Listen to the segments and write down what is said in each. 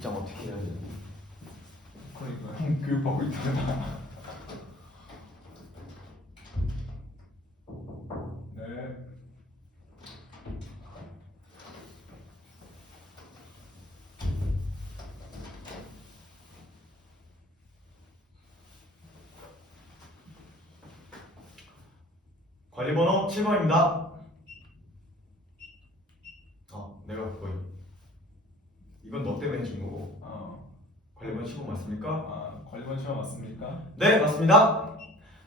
입장 어떻게 해야 돼? 그러니까 교육받고 있다잖아. 네. 관리번호 7번입니다. 내가 거의 이건 너 때문에 해준 거고 관리번호 7번 맞습니까? 관리번 시험 맞습니까? 네, 맞습니다.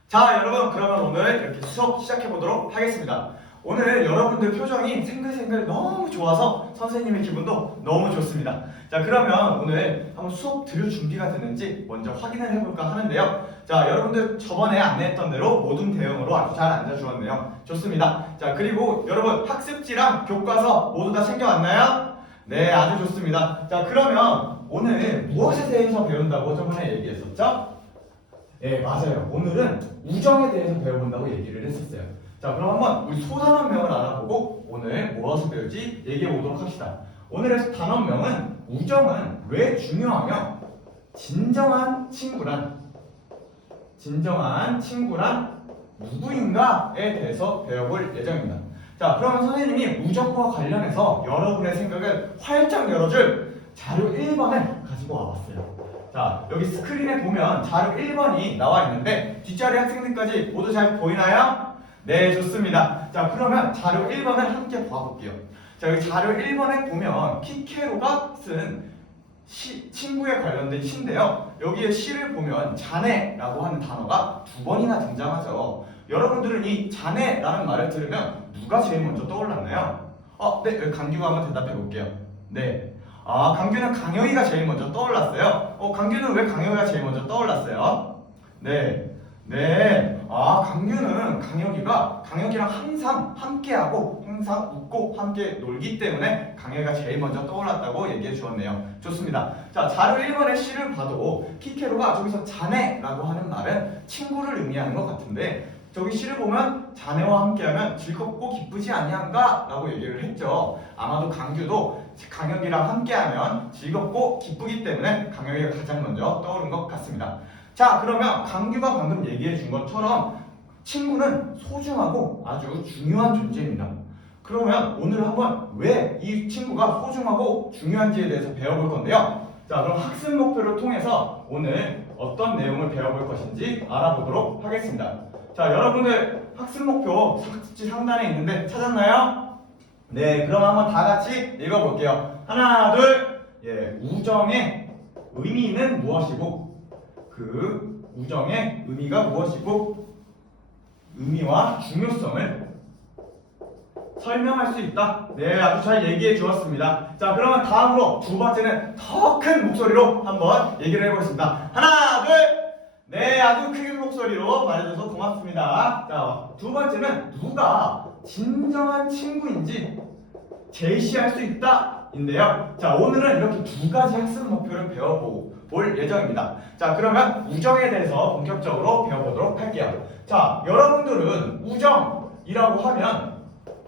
자, 여러분 그러면 오늘 이렇게 수업 시작해 보도록 하겠습니다. 오늘 여러분들 표정이 생글생글 너무 좋아서 선생님의 기분도 너무 좋습니다. 자, 그러면 오늘 한번 수업 들을 준비가 됐는지 먼저 확인을 해볼까 하는데요. 자, 여러분들 저번에 안내했던 대로 모둠 대응으로 아주 잘 앉아주었네요. 좋습니다. 자, 그리고 여러분 학습지랑 교과서 모두 다 챙겨왔나요? 네, 아주 좋습니다. 자, 그러면 오늘 무엇에 대해서 배운다고 저번에 얘기했었죠? 네, 맞아요. 오늘은 우정에 대해서 배워본다고 얘기를 했었어요. 자, 그럼 한번 우리 소단원명을 알아보고 오늘 무엇을 배울지 얘기해 보도록 합시다. 오늘의 단원명은 우정은 왜 중요하며 진정한 친구란 누구인가에 대해서 배워볼 예정입니다. 자, 그러면 선생님이 우정과 관련해서 여러분의 생각을 활짝 열어줄 자료 1번을 가지고 와봤어요. 자, 여기 스크린에 보면 자료 1번이 나와 있는데 뒷자리 학생들까지 모두 잘 보이나요? 네, 좋습니다. 자, 그러면 자료 1번을 함께 봐볼게요. 자, 여기 자료 1번에 보면 키케로가 쓴 친구에 관련된 시인데요. 여기에 시를 보면 자네라고 하는 단어가 2번이나 등장하죠. 여러분들은 이 자네라는 말을 들으면 누가 제일 먼저 떠올랐나요? 네, 강규가 한번 대답해 볼게요. 네. 강규는 강혁이가 제일 먼저 떠올랐어요. 강규는 왜 강혁이가 제일 먼저 떠올랐어요? 네. 강규는 강혁이랑 항상 함께하고 항상 웃고 함께 놀기 때문에 강혁이가 제일 먼저 떠올랐다고 얘기해 주었네요. 좋습니다. 자, 자료 1번의 시를 봐도 키케로가 저기서 자네라고 하는 말은 친구를 의미하는 것 같은데 저기 시를 보면 자네와 함께하면 즐겁고 기쁘지 아니한가? 라고 얘기를 했죠. 아마도 강규도 강혁이랑 함께하면 즐겁고 기쁘기 때문에 강혁이가 가장 먼저 떠오른 것 같습니다. 자, 그러면 강규가 방금 얘기해 준 것처럼 친구는 소중하고 아주 중요한 존재입니다. 그러면 오늘 한번 왜 이 친구가 소중하고 중요한지에 대해서 배워볼 건데요. 자, 그럼 학습 목표를 통해서 오늘 어떤 내용을 배워볼 것인지 알아보도록 하겠습니다. 자, 여러분들 학습 목표 학습지 상단에 있는데 찾았나요? 네, 그럼 한번 다 같이 읽어볼게요. 하나, 둘. 우정의 의미는 무엇이고 그 우정의 의미가 무엇이고 의미와 중요성을 설명할 수 있다. 네, 아주 잘 얘기해 주었습니다. 자, 그러면 다음으로 두 번째는 더 큰 목소리로 한번 얘기를 해보겠습니다. 하나, 둘. 네, 아주 큰 목소리로 말해줘서 고맙습니다. 자, 두 번째는 누가 진정한 친구인지 제시할 수 있다 인데요. 자, 오늘은 이렇게 두 가지 학습 목표를 배워볼 예정입니다. 자, 그러면 우정에 대해서 본격적으로 배워보도록 할게요. 자, 여러분들은 우정이라고 하면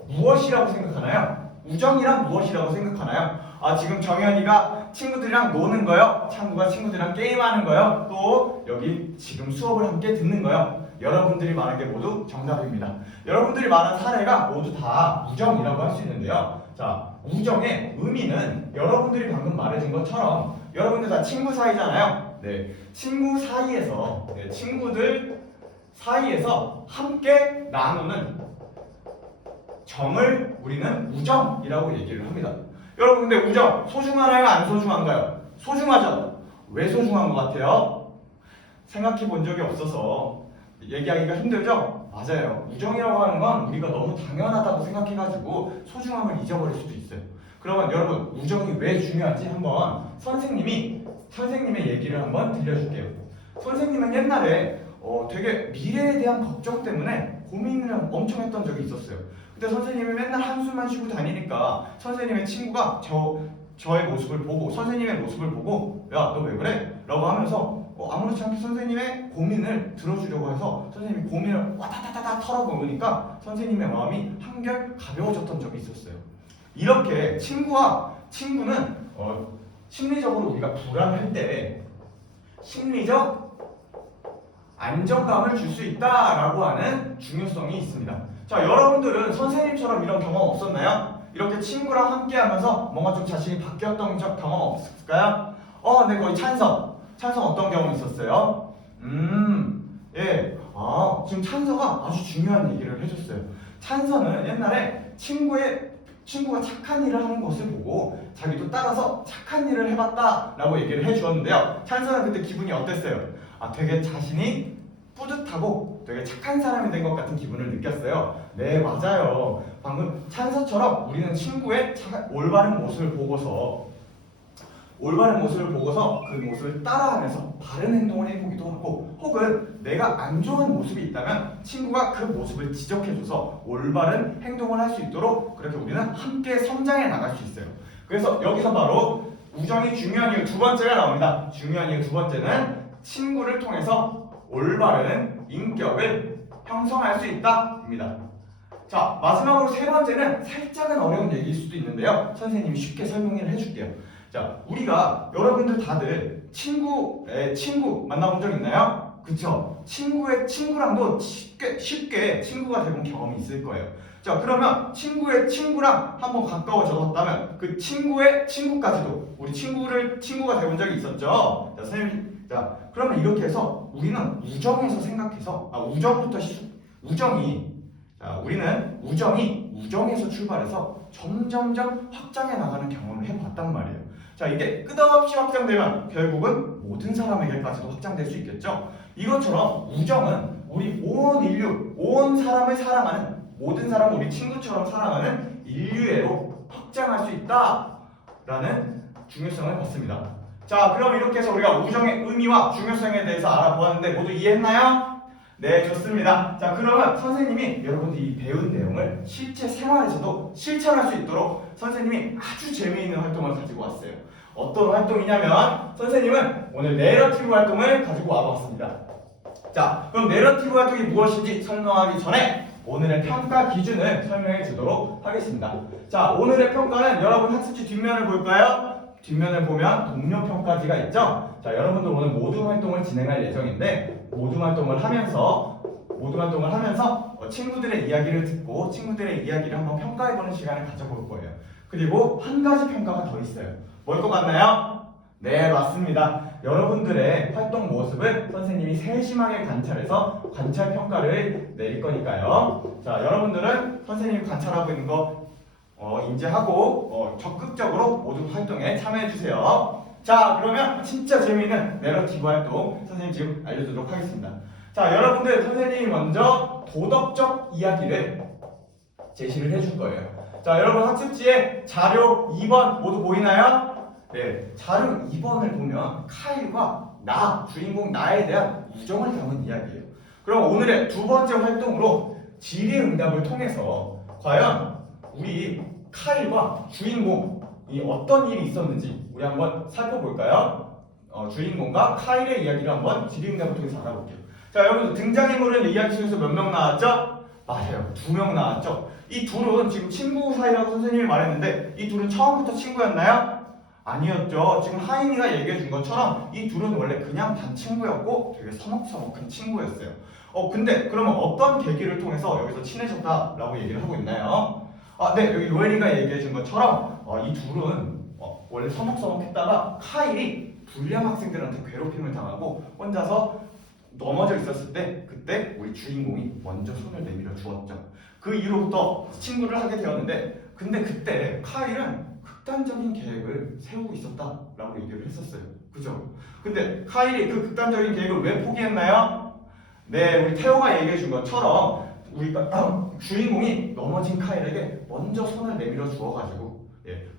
무엇이라고 생각하나요? 우정이란 무엇이라고 생각하나요? 지금 정현이가 친구들이랑 노는 거요? 창구가 친구들이랑 게임하는 거요? 또 여기 지금 수업을 함께 듣는 거요? 여러분들이 말한 게 모두 정답입니다. 여러분들이 말한 사례가 모두 다 우정이라고 할 수 있는데요. 자, 우정의 의미는 여러분들이 방금 말해준 것처럼 여러분들 다 친구 사이잖아요. 네, 친구 사이에서 친구들 사이에서 함께 나누는 정을 우리는 우정이라고 얘기를 합니다. 여러분, 근데 우정 소중하나요? 안 소중한가요? 소중하죠? 왜 소중한 것 같아요? 생각해 본 적이 없어서 얘기하기가 힘들죠? 맞아요. 우정이라고 하는 건 우리가 너무 당연하다고 생각해가지고 소중함을 잊어버릴 수도 있어요. 그러면 여러분, 우정이 왜 중요한지 한번 선생님의 얘기를 한번 들려줄게요. 선생님은 옛날에 되게 미래에 대한 걱정 때문에 고민을 엄청 했던 적이 있었어요. 근데 선생님이 맨날 한숨만 쉬고 다니니까 선생님의 친구가 저의 모습을 보고 선생님의 모습을 보고 야, 너 왜 그래? 라고 하면서 아무렇지 않게 선생님의 고민을 들어주려고 해서 선생님이 고민을 와다다다다 털어놓으니까 선생님의 마음이 한결 가벼워졌던 적이 있었어요. 이렇게 친구는 심리적으로 우리가 불안할 때 심리적 안정감을 줄 수 있다라고 하는 중요성이 있습니다. 자, 여러분들은 선생님처럼 이런 경험 없었나요? 이렇게 친구랑 함께하면서 뭔가 좀 자신이 바뀌었던 경험 없었을까요? 네, 거의 찬성 어떤 경험 있었어요? 예, 지금 찬서가 아주 중요한 얘기를 해줬어요. 찬서는 옛날에 친구가 착한 일을 하는 것을 보고 자기도 따라서 착한 일을 해봤다라고 얘기를 해주었는데요. 찬서는 그때 기분이 어땠어요? 되게 자신이 뿌듯하고 되게 착한 사람이 된 것 같은 기분을 느꼈어요. 네, 맞아요. 방금 찬서처럼 우리는 친구의 올바른 모습을 보고서 그 모습을 따라하면서 바른 행동을 해보기도 하고, 혹은 내가 안 좋은 모습이 있다면 친구가 그 모습을 지적해줘서 올바른 행동을 할 수 있도록 그렇게 우리는 함께 성장해 나갈 수 있어요. 그래서 여기서 바로 우정이 중요한 이유 두 번째가 나옵니다. 중요한 이유 두 번째는 친구를 통해서 올바른 인격을 형성할 수 있다입니다. 자, 마지막으로 세 번째는 살짝은 어려운 얘기일 수도 있는데요. 선생님이 쉽게 설명을 해줄게요. 자, 우리가 여러분들 다들 친구 만나본 적 있나요? 그쵸? 친구랑도 쉽게 친구가 돼본 경험이 있을 거예요. 자, 그러면 친구의 친구랑 한번 가까워졌다면 그 친구의 친구까지도 우리 친구가 돼본 적이 있었죠? 자, 선생님, 자, 그러면 이렇게 해서 우리는 우정에서 생각해서 우리는 우정에서 출발해서 점점점 확장해 나가는 경험을 해봤단 말이에요. 자, 이게 끝없이 확장되면 결국은 모든 사람에게까지도 확장될 수 있겠죠. 이것처럼 우정은 우리 온 인류, 온 사람을 사랑하는, 모든 사람을 우리 친구처럼 사랑하는 인류애로 확장할 수 있다라는 중요성을 봤습니다. 자, 그럼 이렇게 해서 우리가 우정의 의미와 중요성에 대해서 알아보았는데 모두 이해했나요? 네, 좋습니다. 자, 그러면 선생님이 여러분들이 이 배운 내용을 실제 생활에서도 실천할 수 있도록 선생님이 아주 재미있는 활동을 가지고 왔어요. 어떤 활동이냐면 선생님은 오늘 내러티브 활동을 가지고 와봤습니다. 자, 그럼 내러티브 활동이 무엇인지 설명하기 전에 오늘의 평가 기준을 설명해 주도록 하겠습니다. 자, 오늘의 평가는 여러분 학습지 뒷면을 볼까요? 뒷면을 보면 동료 평가지가 있죠? 자, 여러분들 오늘 모둠 활동을 진행할 예정인데 모둠 활동을 하면서 친구들의 이야기를 듣고 친구들의 이야기를 한번 평가해보는 시간을 가져볼 거예요. 그리고 한 가지 평가가 더 있어요. 뭘 것 같나요? 네, 맞습니다. 여러분들의 활동 모습을 선생님이 세심하게 관찰해서 관찰 평가를 내릴 거니까요. 자, 여러분들은 선생님이 관찰하고 있는 거 인지하고 적극적으로 모든 활동에 참여해주세요. 자, 그러면 진짜 재미있는 내러티브 활동 선생님 지금 알려드리도록 하겠습니다. 자, 여러분들 선생님이 먼저 도덕적 이야기를 제시를 해줄 거예요. 자, 여러분 학습지에 자료 2번 모두 보이나요? 네, 자료 2번을 보면 카일과 주인공 나에 대한 우정을 담은 이야기예요. 그럼 오늘의 두 번째 활동으로 질의응답을 통해서 과연 우리 카일과 주인공이 어떤 일이 있었는지 우리 한번 살펴볼까요? 주인공과 카일의 이야기를 한번 질의응답을 통해서 알아볼게요. 자, 여러분 등장인물은 이야기 속에서 몇 명 나왔죠? 맞아요, 2명 나왔죠. 이 둘은 지금 친구 사이라고 선생님이 말했는데 이 둘은 처음부터 친구였나요? 아니었죠. 지금 하인이가 얘기해 준 것처럼 이 둘은 원래 그냥 단 친구였고 되게 서먹서먹한 친구였어요. 근데 그러면 어떤 계기를 통해서 여기서 친해졌다라고 얘기를 하고 있나요? 네, 여기 로엘이가 얘기해 준 것처럼 이 둘은 원래 서먹서먹했다가 카일이 불량 학생들한테 괴롭힘을 당하고 혼자서 넘어져 있었을 때 그때 우리 주인공이 먼저 손을 내밀어 주었죠. 그 이후로부터 친구를 하게 되었는데 근데 그때 카일은 극단적인 계획을 세우고 있었다라고 얘기를 했었어요. 그죠? 근데 카일이 그 극단적인 계획을 왜 포기했나요? 네, 우리 태호가 얘기해 준 것처럼 우리가 주인공이 넘어진 카일에게 먼저 손을 내밀어 주어가지고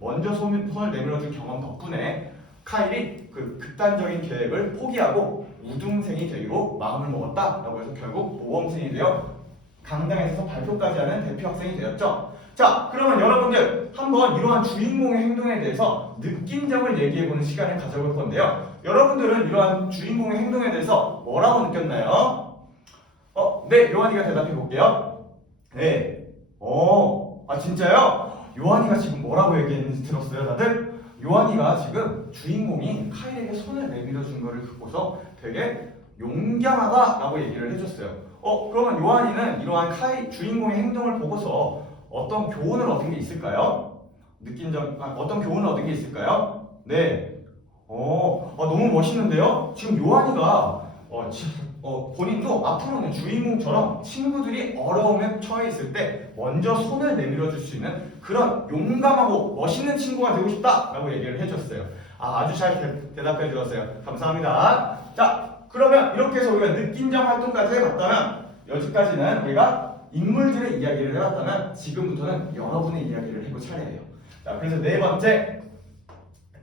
먼저 손을 내밀어 준 경험 덕분에 카일이 그 극단적인 계획을 포기하고 우등생이 되기로 마음을 먹었다라고 해서 결국 모범생이 되어 강당에서 발표까지 하는 대표 학생이 되었죠. 자, 그러면 여러분들 한번 이러한 주인공의 행동에 대해서 느낀 점을 얘기해보는 시간을 가져볼 건데요. 여러분들은 이러한 주인공의 행동에 대해서 뭐라고 느꼈나요? 네, 요한이가 대답해 볼게요. 네. 진짜요? 요한이가 지금 뭐라고 얘기했는지 들었어요, 다들? 요한이가 지금 주인공이 카일에게 손을 내밀어 준 거를 듣고서 되게 용감하다라고 얘기를 해줬어요. 그러면 요한이는 이러한 주인공의 행동을 보고서 어떤 교훈을 얻은 게 있을까요? 어떤 교훈을 얻은 게 있을까요? 네. 너무 멋있는데요? 지금 요한이가 본인도 앞으로는 주인공처럼 친구들이 어려움에 처해 있을 때 먼저 손을 내밀어 줄 수 있는 그런 용감하고 멋있는 친구가 되고 싶다라고 얘기를 해줬어요. 아주 잘 대답해 주셨어요. 감사합니다. 자, 그러면 이렇게 해서 우리가 느낀 점 활동까지 해봤다면 여기까지는 우리가 인물들의 이야기를 해봤다면 지금부터는 여러분의 이야기를 해볼 차례예요. 자, 그래서 네 번째,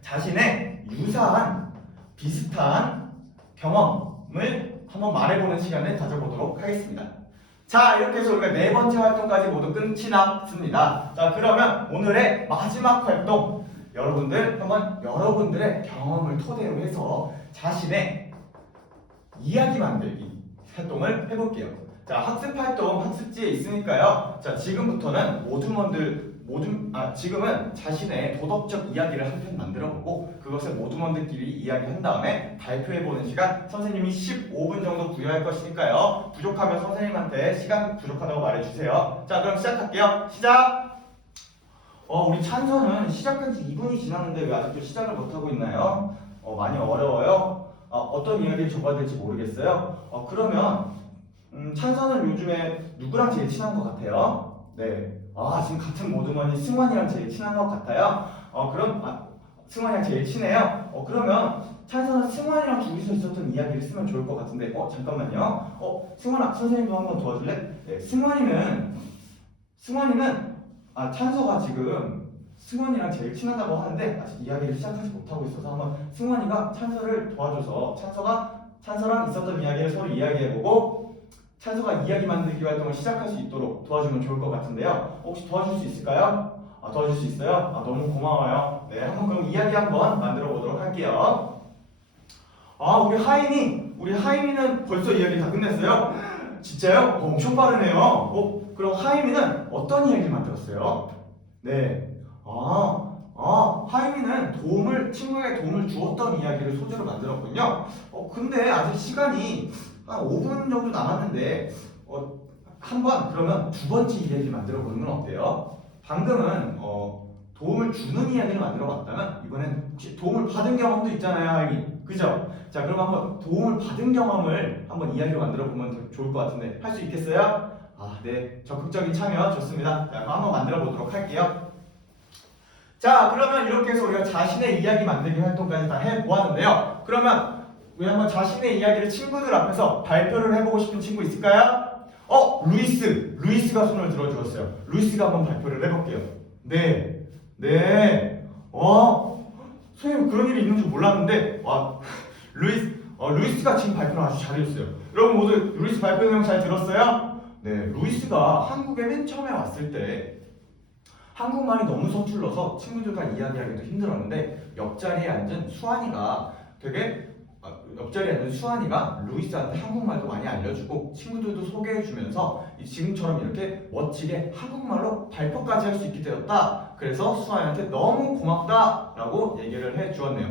자신의 유사한 비슷한 경험을 한번 말해보는 시간을 가져보도록 하겠습니다. 자, 이렇게 해서 우리가 네 번째 활동까지 모두 끝이 났습니다. 자, 그러면 오늘의 마지막 활동, 여러분들의 경험을 토대로 해서 자신의 이야기 만들기 활동을 해볼게요. 자, 학습 활동 학습지에 있으니까요. 자, 지금부터는 지금은 자신의 도덕적 이야기를 한 편 만들어보고 그것을 모두먼들끼리 이야기한 다음에 발표해보는 시간 선생님이 15분 정도 부여할 것이니까요. 부족하면 선생님한테 시간 부족하다고 말해주세요. 자, 그럼 시작할게요. 시작! 우리 찬서는 시작한 지 2분이 지났는데 왜 아직도 시작을 못하고 있나요? 많이 어려워요? 어떤 이야기를 적어야 될지 모르겠어요. 그러면 찬서는 요즘에 누구랑 제일 친한 것 같아요? 네. 지금 같은 모두먼이 승환이랑 제일 친한 것 같아요. 승환이랑 제일 친해요. 그러면 찬서는 승환이랑 둘이서 있었던 이야기를 쓰면 좋을 것 같은데, 잠깐만요. 승환아, 선생님도 한번 도와줄래? 네, 승환이는 찬서가 지금 승환이랑 제일 친하다고 하는데 아직 이야기를 시작하지 못하고 있어서 한번 승환이가 찬서를 도와줘서 찬서랑 있었던 이야기를 서로 이야기해보고 찬서가 이야기 만들기 활동을 시작할 수 있도록 도와주면 좋을 것 같은데요. 혹시 도와줄 수 있을까요? 도와줄 수 있어요? 너무 고마워요. 네, 한번 그럼 이야기 한번 만들어 보도록 할게요. 우리 하임이는 벌써 이야기 다 끝냈어요? 진짜요? 엄청 빠르네요. 그럼 하임이는 어떤 이야기를 만들었어요? 네. 하임이는 친구에게 도움을 주었던 이야기를 소재로 만들었군요. 근데 아직 시간이 한 5분 정도 남았는데 한번 그러면 두 번째 이야기를 만들어 보는 건 어때요? 방금은 도움을 주는 이야기를 만들어 봤다면 이번엔 혹시 도움을 받은 경험도 있잖아요, 하임이. 그죠? 자, 그럼 한번 도움을 받은 경험을 한번 이야기로 만들어 보면 좋을 것 같은데 할 수 있겠어요? 네, 적극적인 참여 좋습니다. 자, 그럼 한번 만들어 보도록 할게요. 자, 그러면 이렇게 해서 우리가 자신의 이야기 만들기 활동까지 다 해보았는데요. 그러면 우리 한번 자신의 이야기를 친구들 앞에서 발표를 해보고 싶은 친구 있을까요? 루이스가 손을 들어주었어요. 루이스가 한번 발표를 해볼게요. 네. 선생님 그런 일이 있는 줄 몰랐는데 루이스가 지금 발표를 아주 잘해줬어요. 여러분 모두 루이스 발표 내용 잘 들었어요? 네, 루이스가 한국에 맨 처음에 왔을 때 한국말이 너무 서툴러서 친구들과 이야기하기도 힘들었는데 옆자리에 앉은 수환이가 루이스한테 한국말도 많이 알려주고 친구들도 소개해주면서 지금처럼 이렇게 멋지게 한국말로 발표까지 할 수 있게 되었다. 그래서 수환이한테 너무 고맙다라고 얘기를 해주었네요.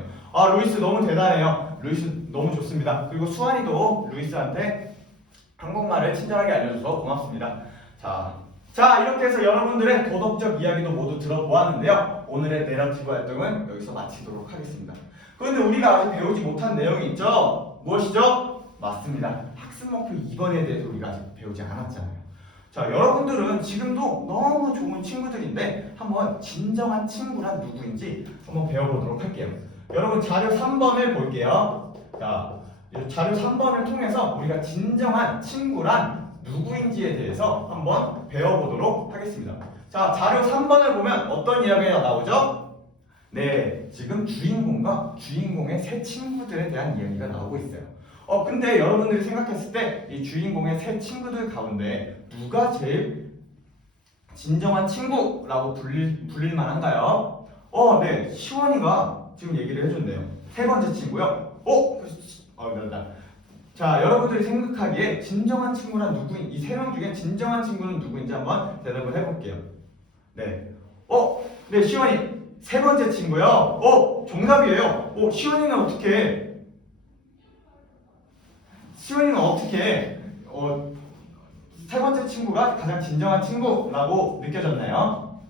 루이스 너무 대단해요. 루이스 너무 좋습니다. 그리고 수환이도 루이스한테 한국말을 친절하게 알려줘서 고맙습니다. 자, 이렇게 해서 여러분들의 도덕적 이야기도 모두 들어보았는데요. 오늘의 내러티브 활동은 여기서 마치도록 하겠습니다. 그런데 우리가 아직 배우지 못한 내용이 있죠? 무엇이죠? 맞습니다. 학습 목표 2번에 대해서 우리가 아직 배우지 않았잖아요. 자, 여러분들은 지금도 너무 좋은 친구들인데 한번 진정한 친구란 누구인지 한번 배워보도록 할게요. 여러분 자료 3번을 볼게요. 자, 자료 3번을 통해서 우리가 진정한 친구란 누구인지에 대해서 한번 배워보도록 하겠습니다. 자, 자료 3번을 보면 어떤 이야기가 나오죠? 네, 지금 주인공과 주인공의 새 친구들에 대한 이야기가 나오고 있어요. 근데 여러분들이 생각했을 때 이 주인공의 새 친구들 가운데 누가 제일 진정한 친구라고 불릴 만한가요? 네, 시원이가 지금 얘기를 해줬네요. 세 번째 친구요. 자, 여러분들이 생각하기에 진정한 친구란 이 세 명 중에 진정한 친구는 누구인지 한번 대답을 해볼게요. 네, 네, 시원이 세 번째 친구요. 정답이에요. 시원이는 어떻게? 시원이는 어떻게? 세 번째 친구가 가장 진정한 친구라고 느껴졌나요?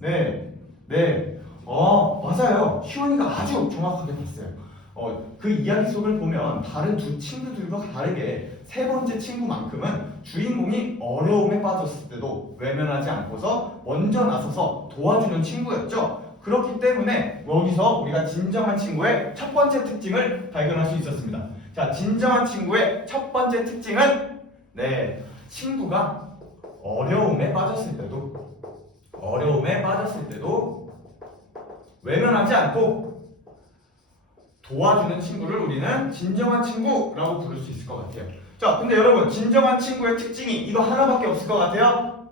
네, 네. 맞아요. 시원이가 아주 정확하게 봤어요. 그 이야기 속을 보면 다른 두 친구들과 다르게 세 번째 친구만큼은 주인공이 어려움에 빠졌을 때도 외면하지 않고서 먼저 나서서 도와주는 친구였죠. 그렇기 때문에 여기서 우리가 진정한 친구의 첫 번째 특징을 발견할 수 있었습니다. 자, 진정한 친구의 첫 번째 특징은 네, 친구가 어려움에 빠졌을 때도 외면하지 않고 도와주는 친구를 우리는 진정한 친구라고 부를 수 있을 것 같아요. 자, 근데 여러분, 진정한 친구의 특징이 이거 하나밖에 없을 것 같아요?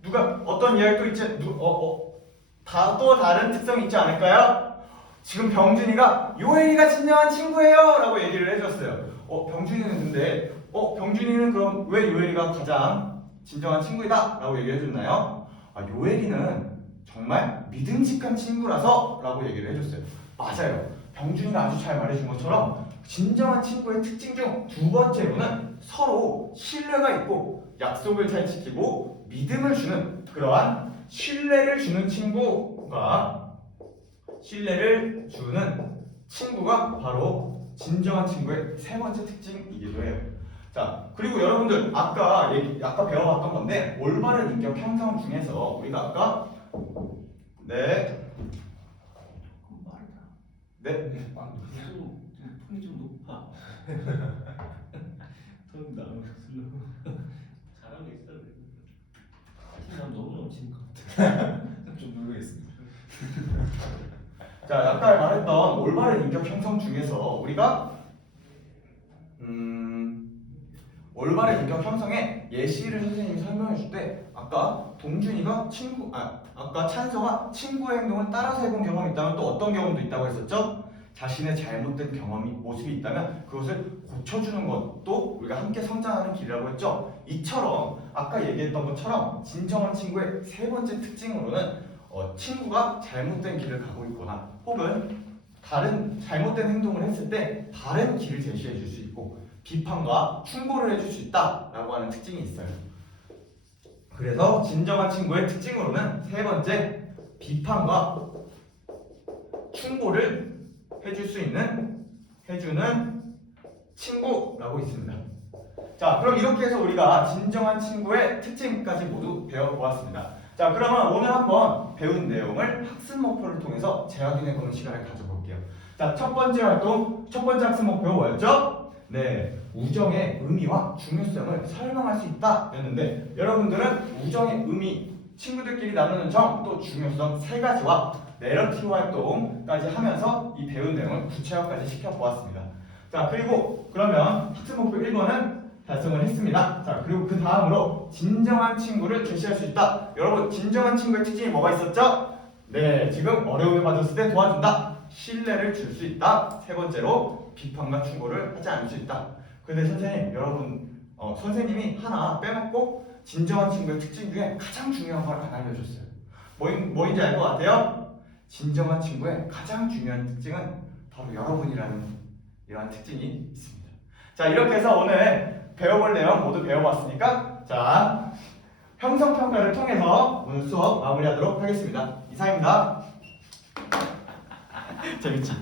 누가 어떤 이야기 또 있지? 또 다른 특성이 있지 않을까요? 지금 병준이가 요엘이가 진정한 친구예요 라고 얘기를 해줬어요. 병준이는 근데 병준이는 그럼 왜 요엘이가 가장 진정한 친구이다 라고 얘기를 해줬나요? 요엘이는 정말 믿음직한 친구라서 라고 얘기를 해줬어요. 맞아요. 병준이가 아주 잘 말해준 것처럼 진정한 친구의 특징 중 두 번째로는 서로 신뢰가 있고 약속을 잘 지키고 믿음을 주는 그러한 신뢰를 주는 친구가 바로 진정한 친구의 세 번째 특징이기도 해요. 자, 그리고 여러분들 아까 배워봤던 건데 올바른 인격 형성 중에서 우리가 아까 네. 톤이 좀 높아. 톤 나오면 잘하고 있어. 자신감 너무 넘치는 것 같아. 좀 모르겠습니다. 자, 아까 말했던 올바른 인격 형성 중에서 우리가 올바른 인격 형성의 예시를 선생님이 설명해 줄 때 아까 동준이가 아까 찬서가 친구의 행동을 따라서 해본 경험이 있다면 또 어떤 경험도 있다고 했었죠? 자신의 잘못된 모습이 있다면 그것을 고쳐주는 것도 우리가 함께 성장하는 길이라고 했죠? 이처럼 아까 얘기했던 것처럼 진정한 친구의 세 번째 특징으로는 친구가 잘못된 길을 가고 있거나 혹은 다른 잘못된 행동을 했을 때 다른 길을 제시해 줄 수 있고 비판과 충고를 해줄 수 있다라고 하는 특징이 있어요. 그래서 진정한 친구의 특징으로는 세 번째, 비판과 충고를 해주는 친구라고 있습니다. 자, 그럼 이렇게 해서 우리가 진정한 친구의 특징까지 모두 배워보았습니다. 자, 그러면 오늘 한번 배운 내용을 학습 목표를 통해서 재확인해보는 시간을 가져볼게요. 자, 첫 번째 학습 목표 뭐였죠? 네, 우정의 의미와 중요성을 설명할 수 있다 였는데 여러분들은 우정의 의미, 친구들끼리 나누는 정, 또 중요성 세 가지와 내러티브 활동까지 하면서 이 배운 내용을 구체화까지 시켜보았습니다. 자, 그리고 그러면 학습 목표 1번은 달성을 했습니다. 자, 그리고 그 다음으로 진정한 친구를 제시할 수 있다. 여러분, 진정한 친구의 특징이 뭐가 있었죠? 네, 지금 어려움에 빠졌을 때 도와준다. 신뢰를 줄 수 있다. 세 번째로 비판과 충고를 하지 않을 수 있다. 근데 선생님, 선생님이 하나 빼먹고 진정한 친구의 특징 중에 가장 중요한 걸 하나 알려줬어요. 뭐인지 알 것 같아요? 진정한 친구의 가장 중요한 특징은 바로 여러분이라는 이러한 특징이 있습니다. 자, 이렇게 해서 오늘 배워볼 내용 모두 배워봤으니까 자, 형성평가를 통해서 오늘 수업 마무리하도록 하겠습니다. 이상입니다. 재밌지?